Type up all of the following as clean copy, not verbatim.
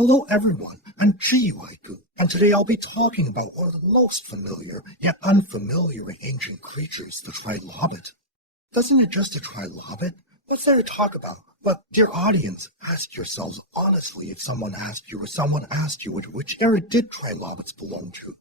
Hello everyone, I'm Jiwaigu, and today I'll be talking about one of the most familiar yet unfamiliar ancient creatures, the trilobite. Doesn't it just a trilobite? What's there to talk about? But dear audience, ask yourselves honestly if someone asked you which era did trilobites belong to.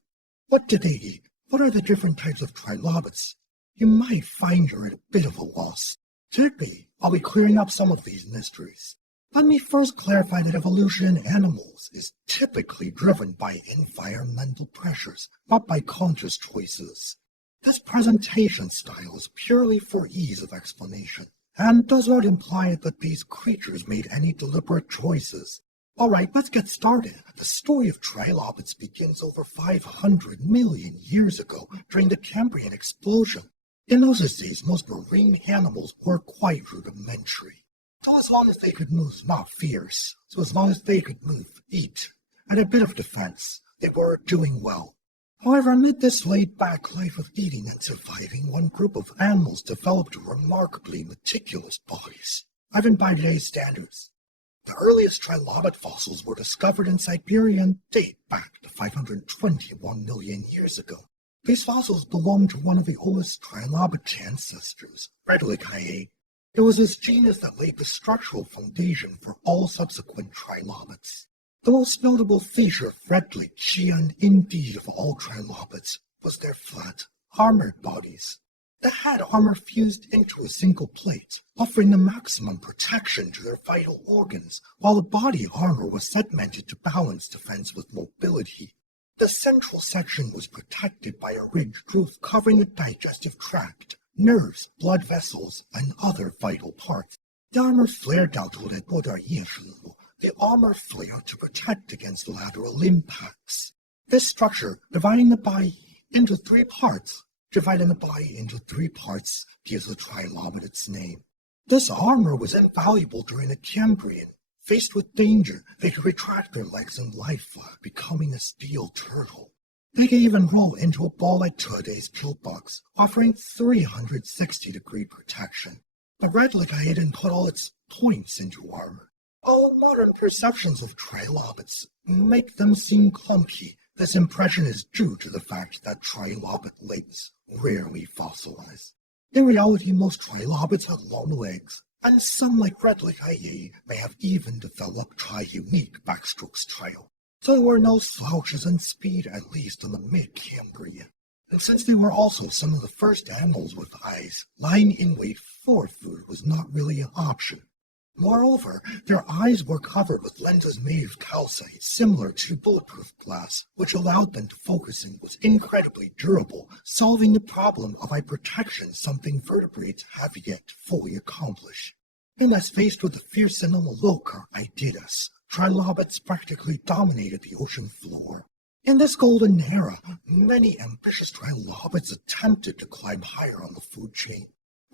What did they eat? What are the different types of trilobites? You might find you're at a bit of a loss. Today, I'll be clearing up some of these mysteries. Let me first clarify that evolution in animals is typically driven by environmental pressures, not by conscious choices. This presentation style is purely for ease of explanation, and does not imply that these creatures made any deliberate choices. Alright, let's get started. The story of trilobites begins over 500 million years ago during the Cambrian explosion. In those days, most marine animals were quite rudimentary. So as long as they could move, not fierce. So as long as they could move, eat, and a bit of defense, they were doing well. However, amid this laid-back life of eating and surviving, one group of animals developed remarkably meticulous bodies, even by today's standards. The earliest trilobite fossils were discovered in Siberia and date back to 521 million years ago. These fossils belong to one of the oldest trilobite ancestors, Redlicae. It was this genus that laid the structural foundation for all subsequent trilobites. The most notable feature of Redlicae, and indeed of all trilobites, was their flat, armored bodies. They had armor fused into a single plate, offering the maximum protection to their vital organs, while the body armor was segmented to balance defense with mobility. The central section was protected by a ridged roof covering the digestive tract, nerves, blood vessels, and other vital parts. The armor flared out to protect against lateral impacts. This structure, dividing the body into three parts, gives the trilobite its name. This armor was invaluable during the Cambrian. Faced with danger, they could retract their legs and lie flat, becoming a steel turtle. They can even roll into a ball like today's pillbox, offering 360-degree protection. But Redlicae didn't put all its points into armor. All modern perceptions of trilobites make them seem clunky. This impression is due to the fact that trilobite legs rarely fossilize. In reality, most trilobites have long legs, and some, like Redlicae, may have even developed tri-unique backstroke style. So there were no slouches in speed, at least in the mid-Cambrian. And since they were also some of the first animals with eyes, lying in wait for food was not really an option. Moreover, their eyes were covered with lenses made of calcite, similar to bulletproof glass, which allowed them to focus and was incredibly durable, solving the problem of eye protection, something vertebrates have yet to fully accomplish. And as faced with the fierce Anomaloca Iditas, trilobites practically dominated the ocean floor. In this golden era, many ambitious trilobites attempted to climb higher on the food chain.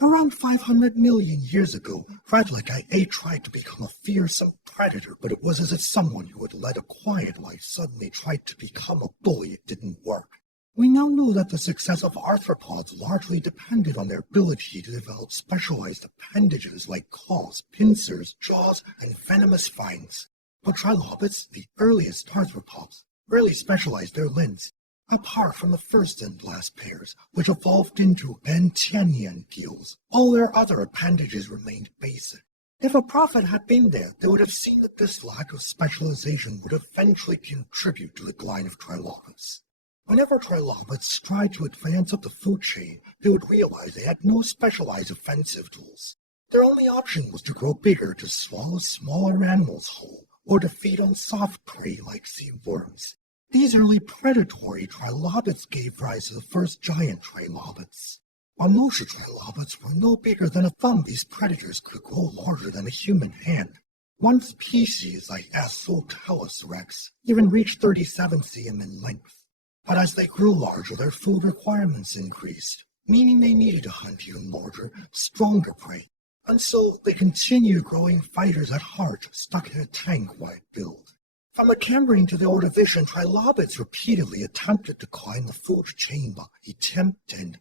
Around 500 million years ago, Redlicae tried to become a fearsome predator, but it was as if someone who had led a quiet life suddenly tried to become a bully. It didn't work. We now know that the success of arthropods largely depended on their ability to develop specialized appendages like claws, pincers, jaws, and venomous fangs. But trilobites, the earliest arthropods, rarely specialized their limbs, apart from the first and last pairs, which evolved into antennae gills. All their other appendages remained basic. If a prophet had been there, they would have seen that this lack of specialization would eventually contribute to the decline of trilobites. Whenever trilobites tried to advance up the food chain, they would realize they had no specialized offensive tools. Their only option was to grow bigger to swallow smaller animals whole, or to feed on soft prey like sea worms. These early predatory trilobites gave rise to the first giant trilobites. While most trilobites were no bigger than a thumb, these predators could grow larger than a human hand. One species, like Asotellus rex, even reached 37 cm in length. But as they grew larger, their food requirements increased, meaning they needed to hunt even larger, stronger prey. And so they continued growing fighters at heart, stuck in a tank-wide build. From the Cambrian to the Ordovician, trilobites repeatedly attempted to climb the food chain, but attempted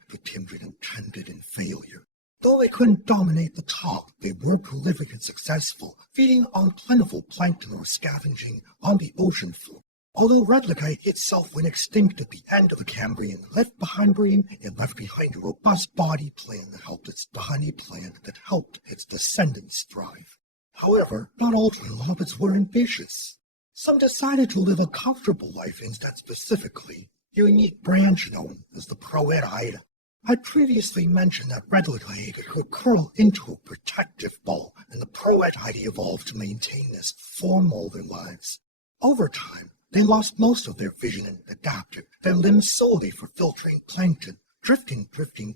in failure. Though they couldn't dominate the top, they were prolific and successful, feeding on plentiful plankton or scavenging on the ocean floor. Although Redlicite itself went extinct at the end of the Cambrian, it left behind a robust body plan that helped its descendants thrive. However, not all trilobites were ambitious. Some decided to live a comfortable life instead, specifically a unique branch known as the Proetide. I previously mentioned that Redlicite could curl into a protective ball, and the Proetide evolved to maintain this form all their lives. Over time, they lost most of their vision and adapted their limbs solely for filtering plankton, drifting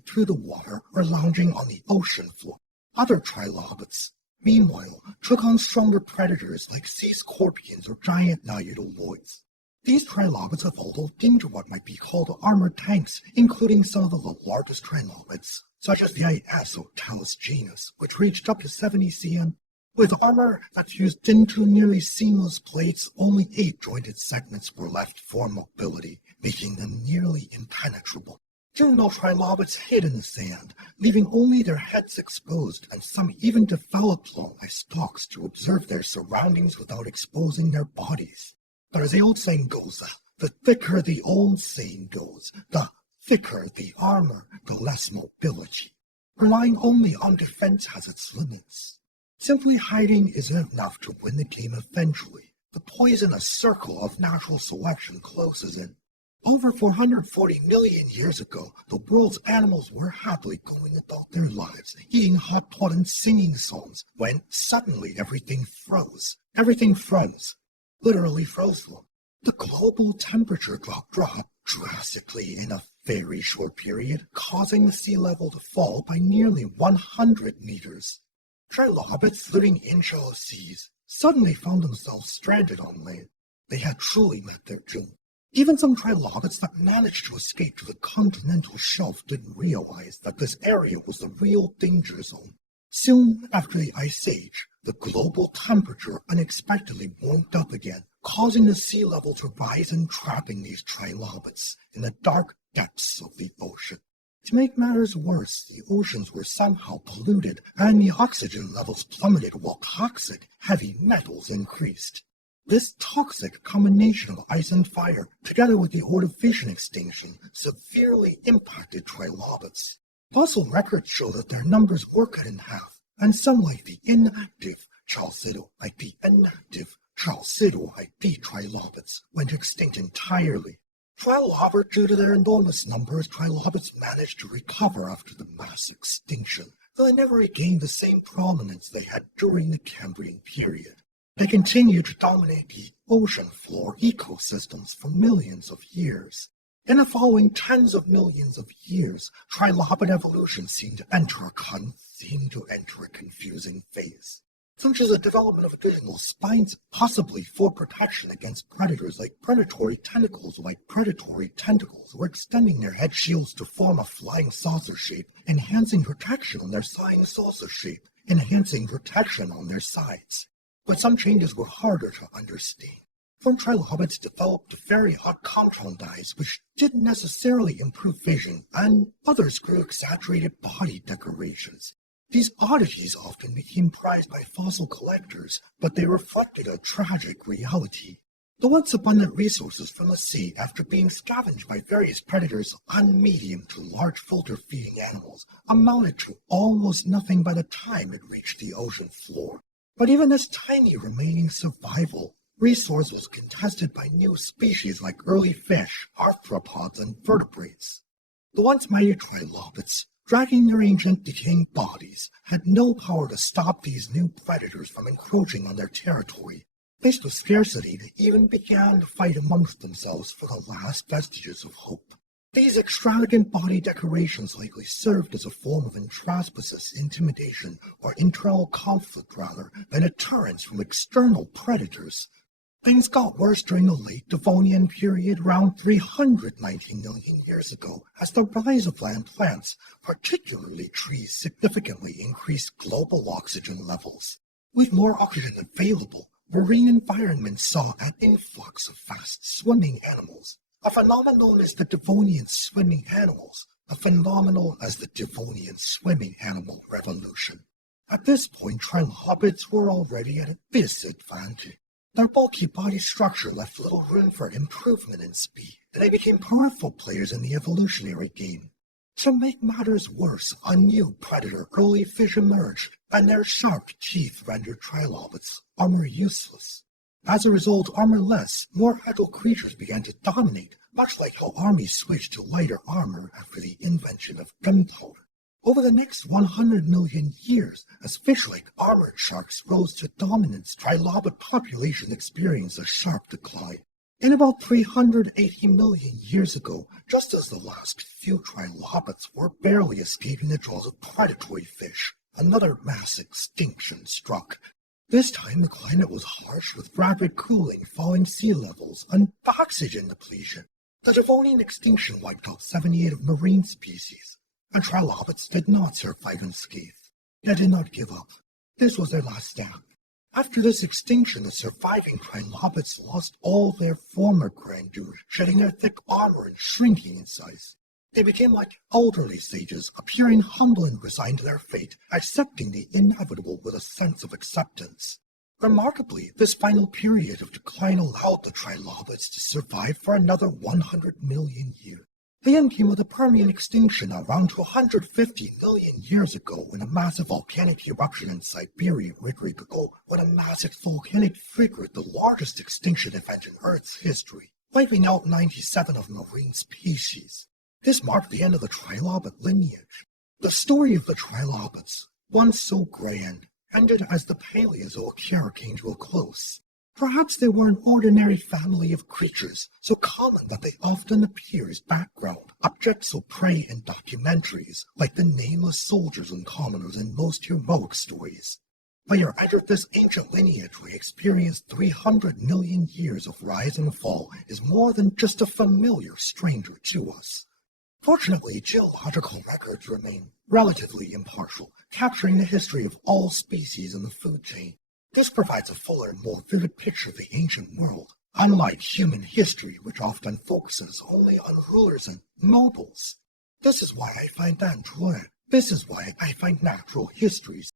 through the water or lounging on the ocean floor. Other trilobites, meanwhile, took on stronger predators like sea scorpions or giant nidoloids. These trilobites evolved into what might be called armored tanks, including some of the largest trilobites, such as the Iasotalis genus, which reached up to 70 cm. With armor that fused into nearly seamless plates, only 8 jointed segments were left for mobility, making them nearly impenetrable. Juvenile trilobites hid in the sand, leaving only their heads exposed, and some even developed long-lived stalks to observe their surroundings without exposing their bodies. But as the old saying goes, the thicker the old saying goes, the thicker the armor, the less mobility. Relying only on defense has its limits. Simply hiding isn't enough to win the game eventually. The poisonous circle of natural selection closes in. Over 440 million years ago, the world's animals were happily going about their lives, eating hot pot and singing songs, when suddenly everything froze. Everything froze. Literally froze them. The global temperature dropped drastically in a very short period, causing the sea level to fall by nearly 100 meters. Trilobites living in shallow seas suddenly found themselves stranded on land. They had truly met their doom. Even some trilobites that managed to escape to the continental shelf didn't realize that this area was the real danger zone. Soon after the Ice Age, the global temperature unexpectedly warmed up again, causing the sea level to rise and trapping these trilobites in the dark depths of the ocean. To make matters worse, the oceans were somehow polluted, and the oxygen levels plummeted while toxic heavy metals increased. This toxic combination of ice and fire, together with the ordovician extinction, severely impacted trilobites. Fossil records show that their numbers were cut in half, and some like the inactive Chalcidoid trilobites went extinct entirely. Due to their enormous numbers, trilobites managed to recover after the mass extinction, though they never regained the same prominence they had during the Cambrian period. They continued to dominate the ocean floor ecosystems for millions of years. In the following tens of millions of years, trilobite evolution seemed to enter a confusing phase, such as the development of additional spines, possibly for protection against predators like predatory tentacles or extending their head shields to form a flying saucer shape, enhancing protection on their sides. But some changes were harder to understand. Some trilobites developed very hot compound dyes, which didn't necessarily improve vision, and others grew exaggerated body decorations. These oddities often became prized by fossil collectors, but they reflected a tragic reality. The once abundant resources from the sea, after being scavenged by various predators on medium to large filter-feeding animals, amounted to almost nothing by the time it reached the ocean floor. But even this tiny remaining survival resource was contested by new species like early fish, arthropods, and vertebrates. The once mighty trilobites, dragging their ancient decaying bodies, had no power to stop these new predators from encroaching on their territory. Faced with scarcity, they even began to fight amongst themselves for the last vestiges of hope. These extravagant body decorations likely served as a form of intimidation, or internal conflict rather, than deterrence from external predators. Things got worse during the late Devonian period around 390 million years ago, as the rise of land plants, particularly trees, significantly increased global oxygen levels. With more oxygen available, marine environments saw an influx of fast-swimming animals. A phenomenon known as the Devonian swimming animals, a phenomenon as the Devonian swimming animal revolution. At this point, trilobites were already at a disadvantage. Their bulky body structure left little room for improvement in speed, and they became powerful players in the evolutionary game. To make matters worse, a new predator, early fish, emerged, and their sharp teeth rendered trilobites' armor useless. As a result, armorless, more agile creatures began to dominate, much like how armies switched to lighter armor after the invention of gunpowder. Over the next 100 million years, as fish-like armored sharks rose to dominance, trilobite population experienced a sharp decline. In about 380 million years ago, just as the last few trilobites were barely escaping the jaws of predatory fish, another mass extinction struck. This time the climate was harsh, with rapid cooling, falling sea levels, and oxygen depletion. The Devonian extinction wiped out 78 of marine species. The trilobites did not survive unscathed. They did not give up. This was their last stand. After this extinction, the surviving trilobites lost all their former grandeur, shedding their thick armor and shrinking in size. They became like elderly sages, appearing humble and resigned to their fate, accepting the inevitable with a sense of acceptance. Remarkably, this final period of decline allowed the trilobites to survive for another 100 million years. The end came with a Permian extinction around 250 million years ago, when a massive volcanic eruption in Siberia triggered the largest extinction event in Earth's history, wiping out 97 of marine species. This marked the end of the trilobite lineage. The story of the trilobites, once so grand, ended as the Paleozoic era came to a close. Perhaps they were an ordinary family of creatures, so common that they often appear as background objects of prey in documentaries, like the nameless soldiers and commoners in most heroic stories. Player entered this ancient lineage where he experienced 300 million years of rise and fall is more than just a familiar stranger to us. Fortunately, geological records remain relatively impartial, capturing the history of all species in the food chain. This provides a fuller, more vivid picture of the ancient world, unlike human history, which often focuses only on rulers and nobles. This is why I find natural histories